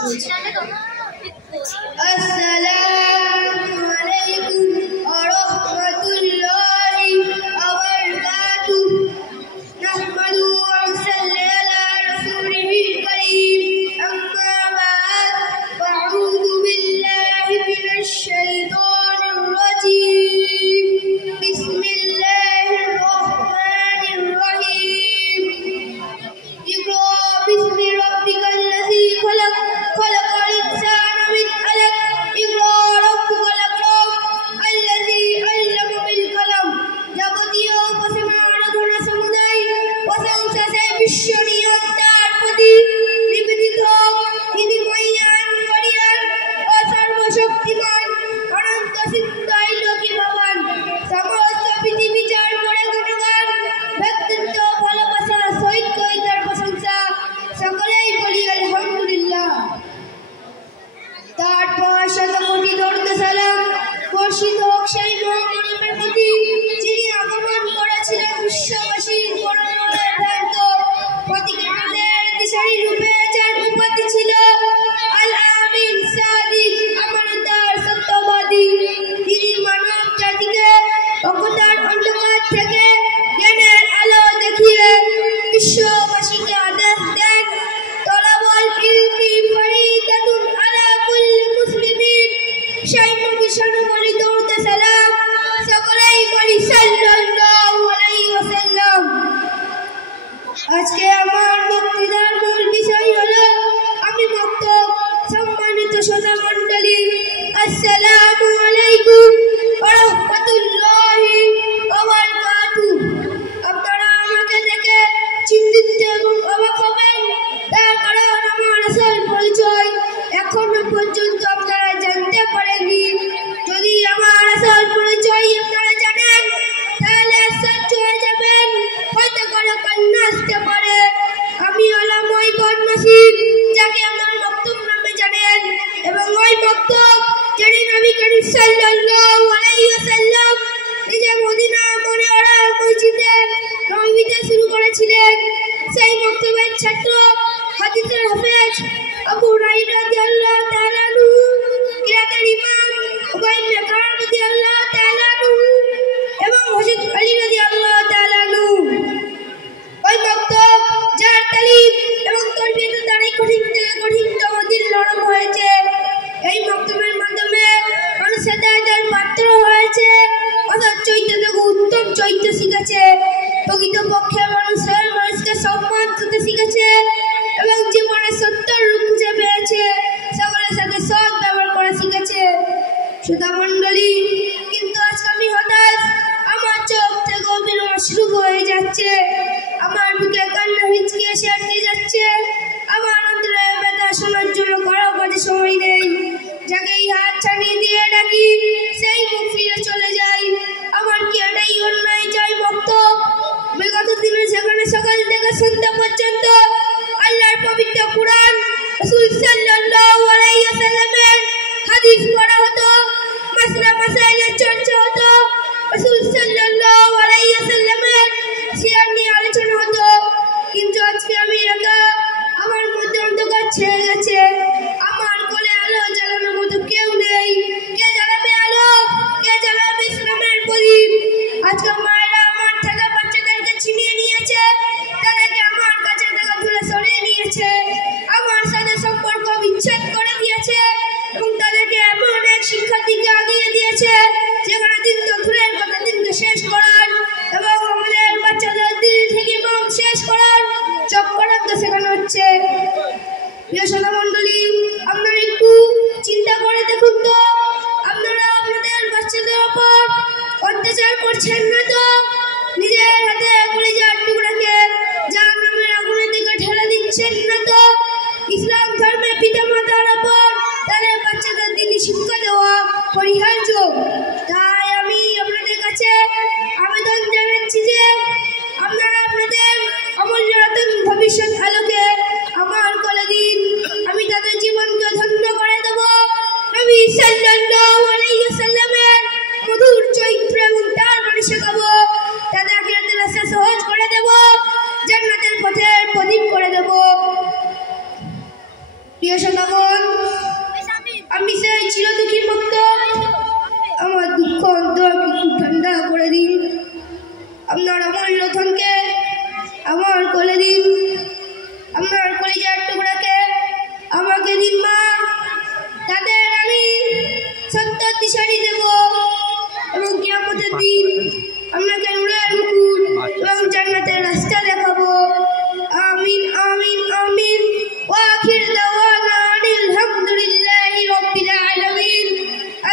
Assalamu alaikum wa rahmatullahi wa barakatuh. Nahmaduhu wa nusalli ala rasulihil kareem. Amma ba'd. A'udhu billahi minash shaitanir rajeem. Bismillahir rahmanir rahim. Iqra bismi rabbikal ladzi khalaq. Khalaqal insana min 'alaq. Iqra rabbukal akram. Alladzi 'allama bil qalam. যাবতীয় উপাসনা সমুদায় প্রশংসা সেই বিশ্ব নিয়ন্তার প্রতি নিবেদিত হোক। তিনি মহিয়ান বলিয়ান ও সর্বশক্তিমান অনন্ত সিদ্ধাই লোকী ভগবান। সমস্ত পৃথিবী যার পরে গুণগান, ব্যক্তিত্ব ভালোবাসা সহিত করি তার প্রশংসা। সকলেই বলি আলহামদুলিল্লাহ। তার ৫০০ কোটি দরুদ সালাম বর্ষিত হোক সেই মহামানবের প্রতি যিনি আগমন করেছিলেন বিশ্ববাসীর কল্যাণের ভ্রান্ত প্রতিজ্ঞাদের দিশারি রূপে, যার উপাধি ছিল আল আমিন সাদিক, আমানতদার সত্যবাদী। তিনি মানব জাতিকে অজ্ঞতার অন্ধকার থেকে জ্ঞানের আলো দেখিয়ে বিশ্ববাসীকে আদেশ দেন, তলাবল ইলমি ফরিদাতুন আলা কুল্লি মুসলিমিন। সেই নবী বলি দরুদ সালাম, সকলেই বলি সাল্লাল্লাহু আলাইহি ওয়াসাল্লাম। আজকে আমার বক্তৃতার মূল বিষয় হলো আমি বক্তব্য। সম্মানিত শ্রোতা মণ্ডলী, আসসালামু আলাইকুম ওয়া রাহমাতুল্লাহি ওয়া বারাকাতুহু। আপনারা আমাকে দেখে চিন্তিত এবং অবাক হবেন, তার কারণ আমার আসল পরিচয় এখনো পর্যন্ত আপনারা জানতে পারেননি। যদি আমার আসল পরিচয় আপনারা জানেন তাহলে আশ্চর্য হয়ে যাবেন, হয়তো কারো কান্না আসতে পারে। আমি হলাম ওই বদনসিব যাকে আমার বক্তব্য নামে জানেন, এবং ওই বক্তব্য যিনি নবী করিম সাল্লাল্লাহু আলাইহি ওয়াসাল্লাম নিজে মদিনা মুনাওয়ারা মসজিদে নববীতে শুরু করেছিলেন। সেই বক্তব্যের ছাত্র হাদিসের হাফেজ আবু হুরায়রা রাদিয়াল্লাহু তাআলা আনহু, কিরাতের ইমাম উবাই ইবনে কাব রাদিয়াল্লাহু তাআলা আনহু এবং হযরত আলী রাদিয়াল্লাহু তাআলা আনহু। ওই বক্তব্য যার তালিম এবং তরবিয়তের দ্বারাই কঠিন থেকে কঠিনতম দিল নরম হয়েছে। এই বক্তব্যের মাধ্যমে মানুষ হেদায়েতের পাত্র হয়েছে, অর্থাৎ চরিত্র থেকে উত্তম চরিত্র শিখেছে। প্রকৃতপক্ষে মানুষকে সম্মান করতে শিখেছে এবং জীবনে সত্যের রূপ খুঁজে পেয়েছে, সকলের সাথে সৎ ব্যবহার করা শিখেছে। শ্রোতা মণ্ডলী, কিন্তু আজকে আমি হতাশ। আমার চোখ থেকে অবিরাম অশ্রু বয়ে যাচ্ছে, আমার বুকে কান্না হিচকি এসে আটকে যাচ্ছে। আমার অন্তরে ব্যথা শোনার জন্য কারো কাছে সময় নেই। যাকে এই হাত ছাড়িয়ে দিয়ে ডাকি সেই মুখ ফিরে চলে যায়। আমার কি এটাই অন্যায় চাই বক্তব্য? বিগত দিনে সেখানে সকাল থেকে সন্ধ্যা পর্যন্ত আল্লাহর পবিত্র কুরআন, রাসূল সাল্লাল্লাহু আলাইহি ওয়াসাল্লামের হাদিস পড়া হতো, মাসলা মাসাইলের চর্চা হতো, রাসূল সাল্লাল্লাহু আলাইহি ওয়াসাল্লামের সিরাত নিয়ে আলোচনা হতো। কিন্তু আজকে আমি একা, আমার মধ্যে অন্ধকার ছেয়ে গেছে। আমার কোলে আলো জ্বালানোর মতো কেউ নেই। কে জ্বালাবে আলো? কে জ্বালাবে ইসলামের প্রদীপ? আজকে মায়েরা আমার থেকে বাচ্চাদেরকে ছিনিয়ে নিয়েছে, তাদেরকে আমার কাছে থেকে দূরে সরিয়ে নিয়েছে, আমার সাথে সম্পর্ক বিচ্ছেদ করে দিয়েছে এবং তাদেরকে এমন এক শিক্ষার দিকে আগিয়ে দিয়েছে যেখানে দিন তো দূরের কথা, দিনকে শেষ করার এবং আমাদের বাচ্চাদের দিন থেকে ইমাম শেষ করার চক্রান্ত শেখানো হচ্ছে। প্রিয় শ্রোতা মণ্ডলী, আপনারা একটু চিন্তা করে দেখুন তো, আপনারা আপনাদের বাচ্চাদের ওপর অত্যাচার করছেন না তো? নিজের হাতে কলিজার টুকরাকে জাহান্নামের আগুনের দিকে ঠেলে দিচ্ছেন না তো? ইসলাম ধর্মের পিতামাতার ওপর তাদের বাচ্চাদের দিনই শিক্ষা দেওয়া পরিহার্য। তাই আমি আপনাদের কাছে আবেদন জানাচ্ছি যে আপনারা আপনাদের অমূল্য রতন ভবিষ্যৎ আলোকে আমার কোলে দিন। আমি তাদের জীবনকে ধন্য করে দেব। নবী সাল্লাল্লাহু আলাইহি ওয়াসাল্লামের মধুর চরিত্র এবং তার বাণী শেখাবো। তাদের আখিরাতের রাস্তা সহজ করে দেব, জান্নাতের পথের প্রদীপ করে দেব। প্রিয় শ্রোতাগণ, বলে দিন, আমার কলিজার টুকরাকে আমাকে দিন মা, তাদের আমি সত্যের দিশারি দেব এবং কিয়ামতের দিন আপনাকে নূরের মুকুট এবং জান্নাতের রাস্তা দেখাবো। আমিন আমিন আমিন। ওয়া আখির দাওয়ানা আনিল হামদুলিল্লাহি রাব্বিল আলামিন।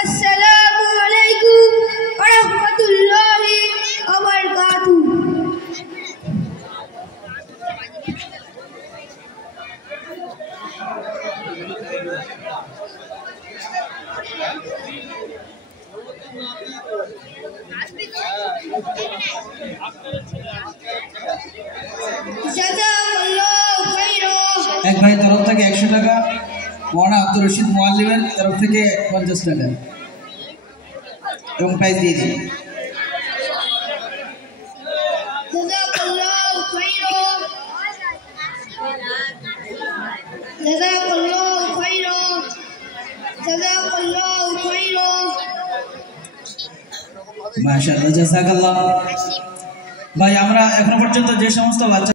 আসসালামু আলাইকুম ওয়া রাহমাতুল্লাহি ওয়া বারাকাতুহু। এক ভাই তরফ থেকে 100 টাকা, মৌলানা আব্দুর রশিদ মুআল্লিমের তরফ থেকে 50 টাকা এবং প্রাইজ দিয়ে দিন। মাশাআল্লাহ, জাযাকাল্লাহ। ভাই আমরা এখনো পর্যন্ত যে সমস্ত বাচ্চা